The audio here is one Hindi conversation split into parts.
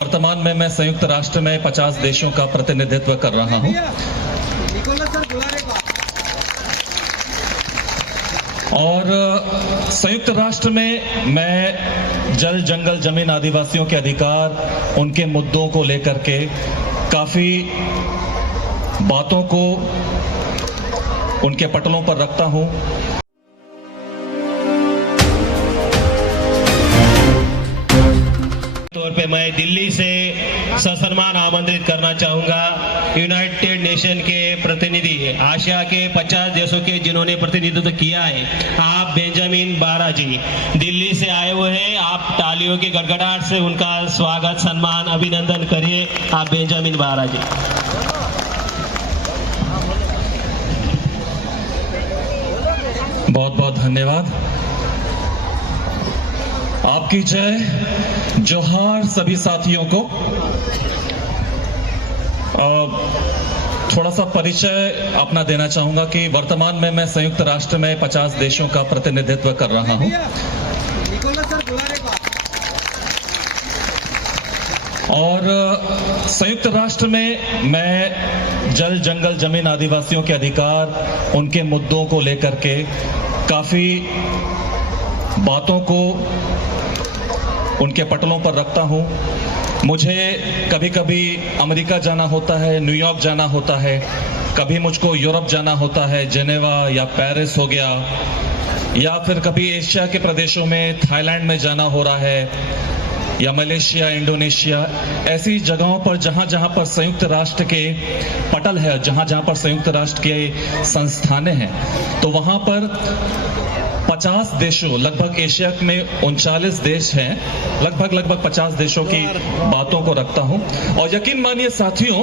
वर्तमान में मैं संयुक्त राष्ट्र में 50 देशों का प्रतिनिधित्व कर रहा हूं और संयुक्त राष्ट्र में मैं जल, जंगल, जमीन, आदिवासियों के अधिकार, उनके मुद्दों को लेकर के काफी बातों को उनके पटलों पर रखता हूं। तौर पे मैं दिल्ली से ससम्मान आमंत्रित करना चाहूंगा यूनाइटेड नेशन के प्रतिनिधि, आशिया के 50 देशों के जिन्होंने प्रतिनिधित्व किया है। आप बेंजामिन बारा जी दिल्ली से आए हुए हैं। आप तालियों की गड़गड़ाहट से उनका स्वागत, सम्मान, अभिनंदन करिए। आप बेंजामिन बारा जी। बहुत बहुत धन्यवाद। आपकी जय, जोहार सभी साथियों को। थोड़ा सा परिचय अपना देना चाहूंगा कि वर्तमान में मैं संयुक्त राष्ट्र में 50 देशों का प्रतिनिधित्व कर रहा हूं और संयुक्त राष्ट्र में मैं जल, जंगल, जमीन, आदिवासियों के अधिकार, उनके मुद्दों को लेकर के काफी बातों को उनके पटलों पर रखता हूं। मुझे कभी कभी अमेरिका जाना होता है, न्यूयॉर्क जाना होता है, कभी मुझको यूरोप जाना होता है, जेनेवा या पेरिस हो गया, या फिर कभी एशिया के प्रदेशों में थाईलैंड में जाना हो रहा है, या मलेशिया, इंडोनेशिया, ऐसी जगहों पर जहां जहां पर संयुक्त राष्ट्र के पटल है, जहां जहां पर संयुक्त राष्ट्र के संस्थानें हैं, तो वहां पर 50 देशों, लगभग एशिया में 39 देश हैं, लगभग 50 देशों की बातों को रखता हूं। और यकीन मानिए साथियों,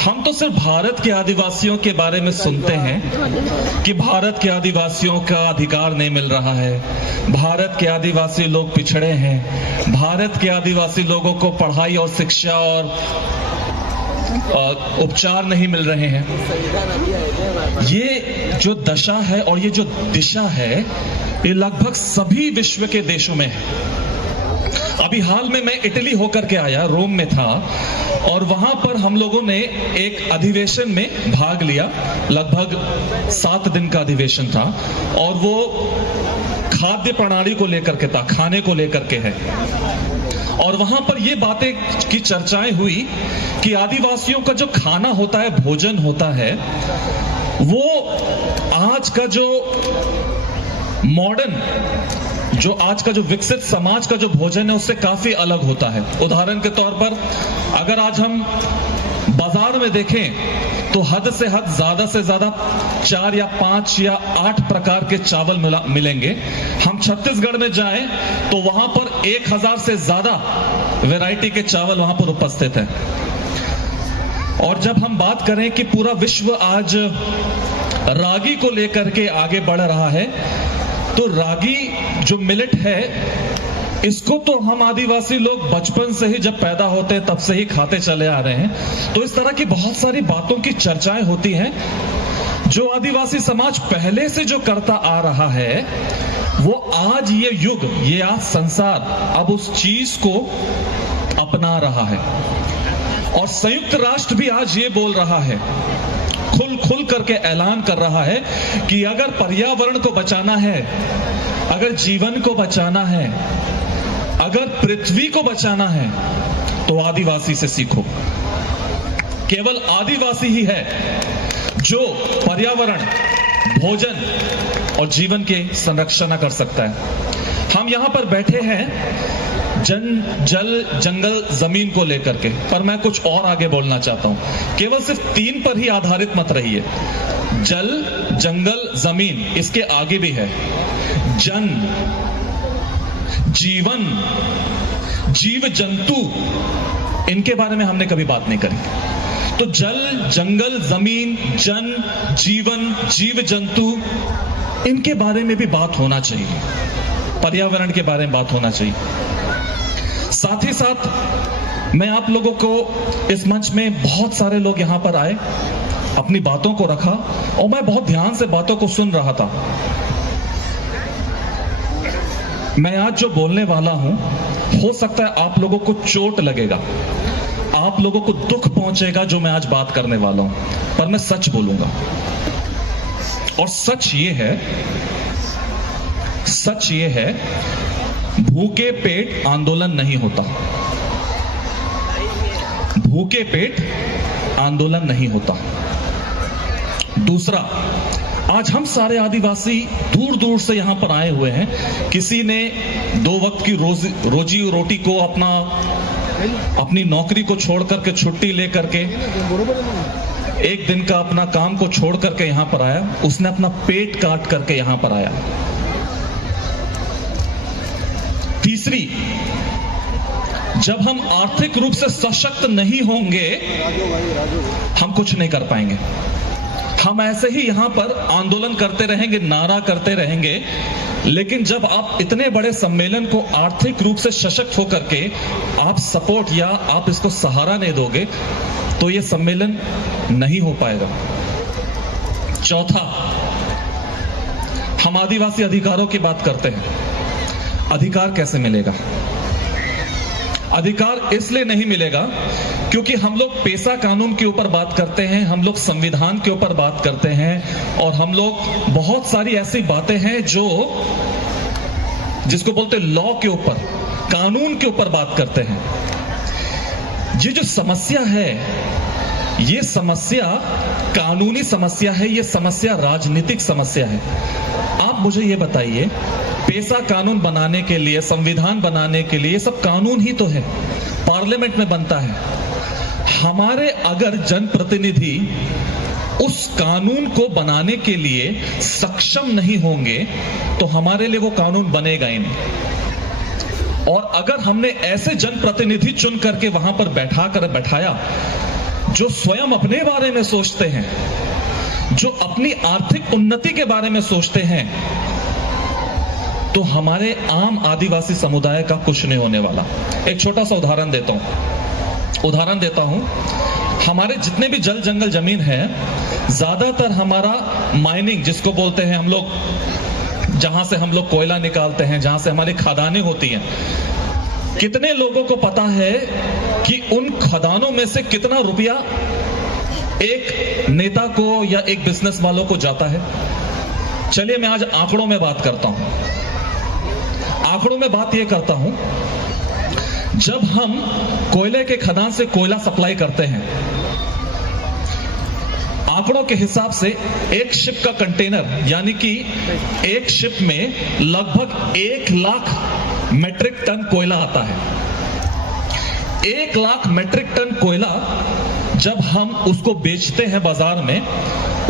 हम तो सिर्फ भारत के आदिवासियों के बारे में सुनते हैं कि भारत के आदिवासियों का अधिकार नहीं मिल रहा है, भारत के आदिवासी लोग पिछड़े हैं, भारत के आदिवासी लोगों को पढ़ाई और शिक्षा और उपचार नहीं मिल रहे हैं। ये जो दशा है और ये जो दिशा है, ये लगभग सभी विश्व के देशों में है। अभी हाल में मैं इटली होकर के आया, रोम में था, और वहां पर हम लोगों ने एक अधिवेशन में भाग लिया। लगभग 7 दिन का अधिवेशन था और वो खाद्य प्रणाली को लेकर के था, खाने को लेकर के है। और वहां पर ये बातें की चर्चाएं हुई कि आदिवासियों का जो खाना होता है, भोजन होता है, वो आज का जो मॉडर्न, जो आज का जो विकसित समाज का जो भोजन है उससे काफी अलग होता है। उदाहरण के तौर पर अगर आज हम बाजार में देखें तो हद से हद, ज्यादा से ज्यादा 4 या 5 या 8 प्रकार के चावल मिलेंगे। हम छत्तीसगढ़ में जाएं तो वहां पर 1000 से ज्यादा वैरायटी के चावल वहां पर उपस्थित हैं। और जब हम बात करें कि पूरा विश्व आज रागी को लेकर के आगे बढ़ रहा है, तो रागी जो मिलेट है, इसको तो हम आदिवासी लोग बचपन से ही, जब पैदा होते हैं तब से ही खाते चले आ रहे हैं। तो इस तरह की बहुत सारी बातों की चर्चाएं होती हैं। जो आदिवासी समाज पहले से जो करता आ रहा है, वो आज ये युग, ये आज संसार अब उस चीज को अपना रहा है। और संयुक्त राष्ट्र भी आज ये बोल रहा है, खुल करके ऐलान कर रहा है कि अगर पर्यावरण को बचाना है, अगर जीवन को बचाना है, अगर पृथ्वी को बचाना है, तो आदिवासी से सीखो। केवल आदिवासी ही है जो पर्यावरण, भोजन और जीवन के संरक्षण कर सकता है। हम यहां पर बैठे हैं जल, जंगल, जमीन को लेकर के, पर मैं कुछ और आगे बोलना चाहता हूं। केवल सिर्फ 3 पर ही आधारित मत रहिए। जल, जंगल, जमीन, इसके आगे भी है जन, जीवन, जीव जंतु। इनके बारे में हमने कभी बात नहीं करी। तो जल, जंगल, जमीन, जन, जीवन, जीव जंतु, इनके बारे में भी बात होना चाहिए। पर्यावरण के बारे में बात होना चाहिए। साथ ही साथ मैं आप लोगों को, इस मंच में बहुत सारे लोग यहां पर आए, अपनी बातों को रखा और मैं बहुत ध्यान से बातों को सुन रहा था। मैं आज जो बोलने वाला हूं, हो सकता है आप लोगों को चोट लगेगा, आप लोगों को दुख पहुंचेगा जो मैं आज बात करने वाला हूं, पर मैं सच बोलूंगा। और सच ये है भूखे पेट आंदोलन नहीं होता। भूखे पेट आंदोलन नहीं होता। दूसरा, आज हम सारे आदिवासी दूर दूर से यहां पर आए हुए हैं। किसी ने 2 वक्त की रोजी रोटी को अपनी नौकरी को छोड़ करके, छुट्टी लेकर के, एक दिन का अपना काम को छोड़ करके यहां पर आया। उसने अपना पेट काट करके यहां पर आया। तीसरी, जब हम आर्थिक रूप से सशक्त नहीं होंगे, हम कुछ नहीं कर पाएंगे। हम ऐसे ही यहां पर आंदोलन करते रहेंगे, नारा करते रहेंगे, लेकिन जब आप इतने बड़े सम्मेलन को आर्थिक रूप से सशक्त होकर के आप सपोर्ट या आप इसको सहारा नहीं दोगे, तो यह सम्मेलन नहीं हो पाएगा। चौथा, हम आदिवासी अधिकारों की बात करते हैं। अधिकार कैसे मिलेगा? अधिकार इसलिए नहीं मिलेगा क्योंकि हम लोग पेशा कानून के ऊपर बात करते हैं, हम लोग संविधान के ऊपर बात करते हैं, और हम लोग बहुत सारी ऐसी बातें हैं जिसको बोलते लॉ के ऊपर, कानून के ऊपर बात करते हैं। ये जो समस्या है, ये समस्या कानूनी समस्या है, ये समस्या राजनीतिक समस्या है। आप मुझे ये बताइए, पेशा कानून बनाने के लिए, संविधान बनाने के लिए, ये सब कानून ही तो है, पार्लियामेंट में बनता है। हमारे अगर जनप्रतिनिधि उस कानून को बनाने के लिए सक्षम नहीं होंगे, तो हमारे लिए वो कानून बनेगा ही नहीं। और अगर हमने ऐसे जनप्रतिनिधि चुन करके वहां पर बैठाया जो स्वयं अपने बारे में सोचते हैं, जो अपनी आर्थिक उन्नति के बारे में सोचते हैं, तो हमारे आम आदिवासी समुदाय का कुछ नहीं होने वाला। एक छोटा सा उदाहरण देता हूं। हमारे जितने भी जल जंगल जमीन है, ज्यादातर हमारा माइनिंग जिसको बोलते हैं हम लोग, जहां से हम लोग कोयला निकालते हैं, जहां से हमारी खदानें होती हैं, कितने लोगों को पता है कि उन खदानों में से कितना रुपया एक नेता को या एक बिजनेस वालों को जाता है? चलिए मैं आज आंकड़ों में बात करता हूं। जब हम कोयले के खदान से कोयला सप्लाई करते हैं, आंकड़ों के हिसाब से एक शिप का कंटेनर, यानी कि एक शिप में लगभग 1 लाख मेट्रिक टन कोयला आता है। 1 लाख मेट्रिक टन कोयला जब हम उसको बेचते हैं बाजार में,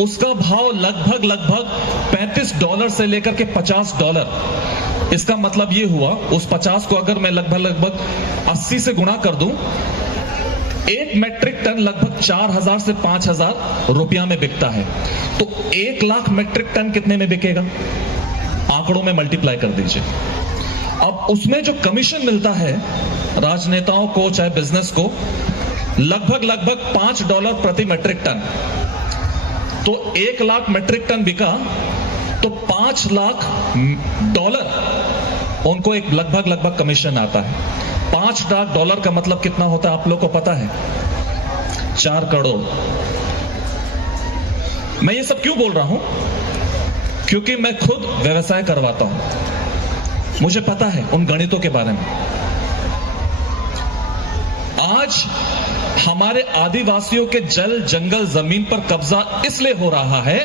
उसका भाव लगभग $35 से लेकर के $50। इसका मतलब ये हुआ, उस 50 को अगर मैं लगभग 80 से गुणा कर दूं, 1 मेट्रिक टन लगभग 4000 से 5000 रुपया में बिकता है। तो 1 लाख मेट्रिक टन कितने में बिकेगा? आंकड़ों में मल्टीप्लाई कर दीजिए। अब उसमें जो कमीशन मिलता है राजनेताओं को, चाहे बिजनेस को, लगभग $5 प्रति मेट्रिक टन। तो 1 लाख मेट्रिक टन बिका तो $5 लाख उनको एक लगभग कमीशन आता है। $5 लाख का मतलब कितना होता है आप लोग को पता है? 4 करोड़। मैं ये सब क्यों बोल रहा हूं? क्योंकि मैं खुद व्यवसाय करवाता हूं, मुझे पता है उन गणितों के बारे में। आज हमारे आदिवासियों के जल जंगल जमीन पर कब्जा इसलिए हो रहा है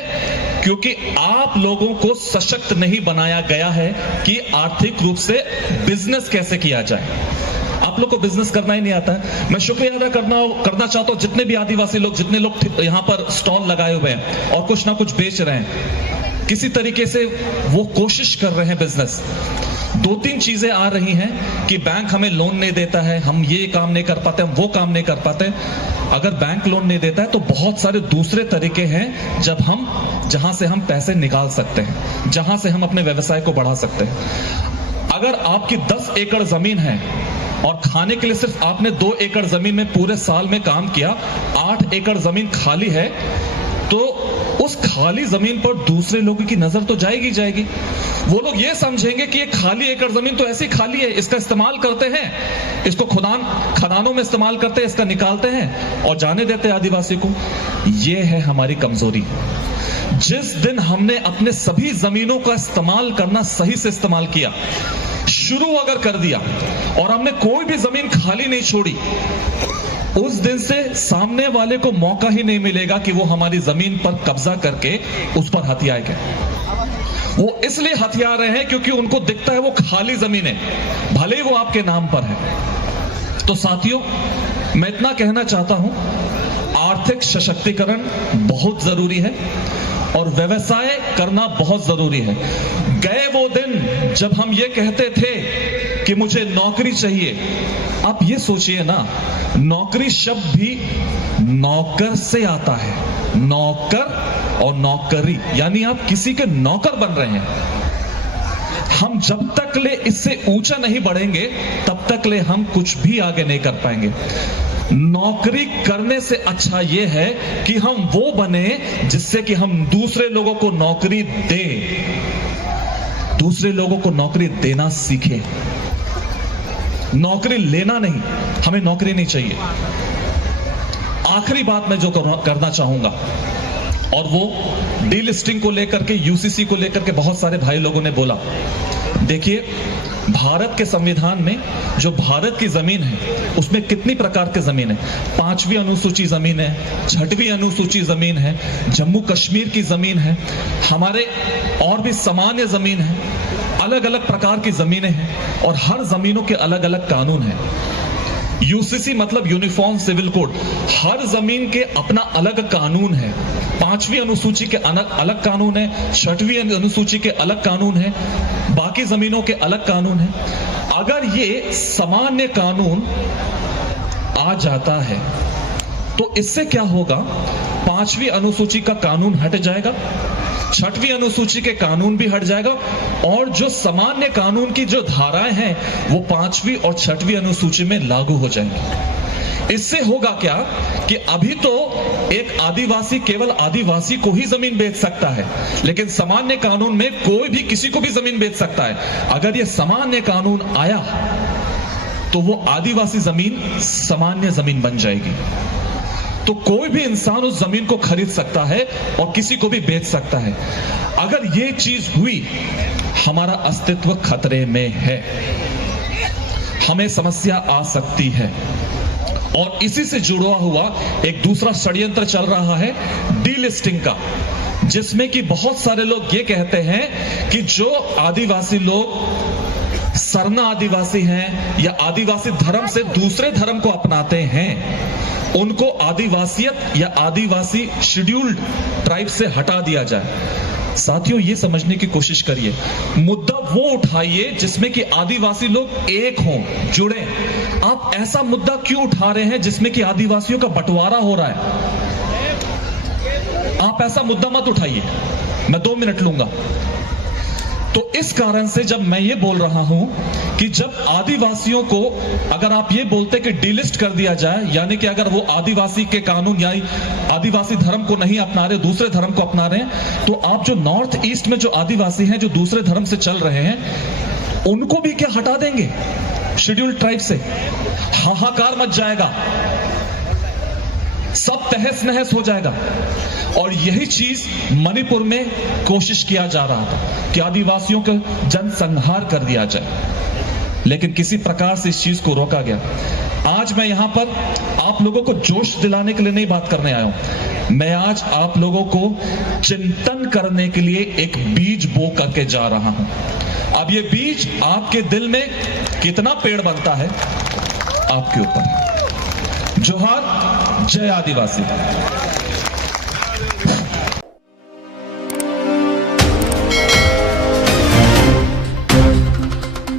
क्योंकि आप लोगों को सशक्त नहीं बनाया गया है कि आर्थिक रूप से बिजनेस कैसे किया जाए। आप लोग को बिजनेस करना ही नहीं आता है। मैं शुक्रिया अदा करना चाहता हूं जितने भी आदिवासी लोग, जितने लोग यहां पर स्टॉल लगाए हुए हैं और कुछ ना कुछ बेच रहे हैं, किसी तरीके से वो कोशिश कर रहे हैं बिजनेस। 2-3 चीजें आ रही हैं कि बैंक हमें लोन नहीं देता है, हम ये काम नहीं कर पाते, हम वो काम नहीं कर पाते। अगर बैंक लोन नहीं देता है तो बहुत सारे दूसरे तरीके हैं जहां से हम पैसे निकाल सकते हैं, जहां से हम अपने व्यवसाय को बढ़ा सकते हैं। अगर आपकी 10 एकड़ जमीन है और खाने के लिए सिर्फ आपने 2 एकड़ जमीन में पूरे साल में काम किया, 8 एकड़ जमीन खाली है, तो उस खाली जमीन पर दूसरे लोगों की नजर तो जाएगी जाएगी। वो लोग ये समझेंगे कि ये खाली एकड़ जमीन तो ऐसी खाली है, इसका इस्तेमाल करते हैं, इसको खदानों में इस्तेमाल करते हैं, इसका निकालते हैं और जाने देते हैं आदिवासी को। ये है हमारी कमजोरी। जिस दिन हमने अपने सभी जमीनों का इस्तेमाल करना सही से इस्तेमाल किया, शुरू अगर कर दिया और हमने कोई भी जमीन खाली नहीं छोड़ी, उस दिन से सामने वाले को मौका ही नहीं मिलेगा कि वो हमारी जमीन पर कब्जा करके उस पर हथियाएंगे। वो इसलिए हथिया रहे हैं क्योंकि उनको दिखता है वो खाली जमीन है, भले ही वो आपके नाम पर है। तो साथियों, मैं इतना कहना चाहता हूं, आर्थिक सशक्तिकरण बहुत जरूरी है और व्यवसाय करना बहुत जरूरी है। गए वो दिन जब हम ये कहते थे कि मुझे नौकरी चाहिए। आप ये सोचिए ना, नौकरी शब्द भी नौकर से आता है, नौकर और नौकरी, यानी आप किसी के नौकर बन रहे हैं। हम जब तक ले इससे ऊंचा नहीं बढ़ेंगे तब तक ले हम कुछ भी आगे नहीं कर पाएंगे। नौकरी करने से अच्छा यह है कि हम वो बने जिससे कि हम दूसरे लोगों को नौकरी दे, दूसरे लोगों को नौकरी देना सीखें। नौकरी लेना नहीं, हमें नौकरी नहीं चाहिए। आखिरी बात मैं जो करना चाहूंगा, और वो डीलिस्टिंग को लेकर के, यूसीसी को लेकर के बहुत सारे भाई लोगों ने बोला। देखिए, भारत के संविधान में जो भारत की जमीन है उसमें कितनी प्रकार की जमीन है। 5वीं अनुसूची जमीन है, 6वीं अनुसूची जमीन है, जम्मू कश्मीर की जमीन है, हमारे और भी सामान्य जमीन है, अलग अलग प्रकार की जमीनें हैं और हर जमीनों के अलग अलग कानून है। यूसीसी मतलब यूनिफॉर्म सिविल कोड, हर जमीन के अपना अलग कानून है। 5वीं अनुसूची के अलग कानून है, 6वीं अनुसूची के अलग कानून है, बाकी जमीनों के अलग कानून है। अगर ये सामान्य कानून आ जाता है तो इससे क्या होगा, 5वीं अनुसूची का कानून हट जाएगा, 6वीं अनुसूची के कानून भी हट जाएगा और जो सामान्य कानून की जो धाराएं हैं वो 5वीं और 6वीं अनुसूची में लागू हो जाएंगी। इससे होगा क्या कि अभी तो एक आदिवासी केवल आदिवासी को ही जमीन बेच सकता है, लेकिन सामान्य कानून में कोई भी किसी को भी जमीन बेच सकता है। अगर ये सामान्य कानून आया तो वो आदिवासी जमीन सामान्य जमीन बन जाएगी, तो कोई भी इंसान उस जमीन को खरीद सकता है और किसी को भी बेच सकता है। अगर ये चीज हुई, हमारा अस्तित्व खतरे में है, हमें समस्या आ सकती है। और इसी से जुड़ा हुआ एक दूसरा षड्यंत्र चल रहा है डीलिस्टिंग का, जिसमें कि बहुत सारे लोग ये कहते हैं कि जो आदिवासी लोग सरना आदिवासी हैं या आदिवासी धर्म से दूसरे धर्म को अपनाते हैं, उनको आदिवासियत या आदिवासी शेड्यूल्ड ट्राइब से हटा दिया जाए। साथियों, ये समझने की कोशिश करिए, मुद्दा वो उठाइए जिसमें कि आदिवासी लोग एक हों, जुड़े। आप ऐसा मुद्दा क्यों उठा रहे हैं जिसमें कि आदिवासियों का बंटवारा हो रहा है? आप ऐसा मुद्दा मत उठाइए। मैं 2 मिनट लूंगा। तो इस कारण से जब मैं ये बोल रहा हूं कि जब आदिवासियों को अगर आप ये बोलते कि डिलिस्ट कर दिया जाए, यानी कि अगर वो आदिवासी के कानून या आदिवासी धर्म को नहीं अपना रहे, दूसरे धर्म को अपना रहे हैं, तो आप जो नॉर्थ ईस्ट में जो आदिवासी हैं जो दूसरे धर्म से चल रहे हैं, उनको भी क्या हटा देंगे शेड्यूल्ड ट्राइब से? हाहाकार मच जाएगा, सब तहस नहस हो जाएगा। और यही चीज मणिपुर में कोशिश किया जा रहा था कि आदिवासियों का जनसंहार कर दिया जाए, लेकिन किसी प्रकार से इस चीज को रोका गया। आज मैं यहां पर आप लोगों को जोश दिलाने के लिए नहीं बात करने आया हूं, मैं आज आप लोगों को चिंतन करने के लिए एक बीज बो करके जा रहा हूं। अब ये बीज आपके दिल में कितना पेड़ बनता है आपके ऊपर है। जोहार, जय आदिवासी।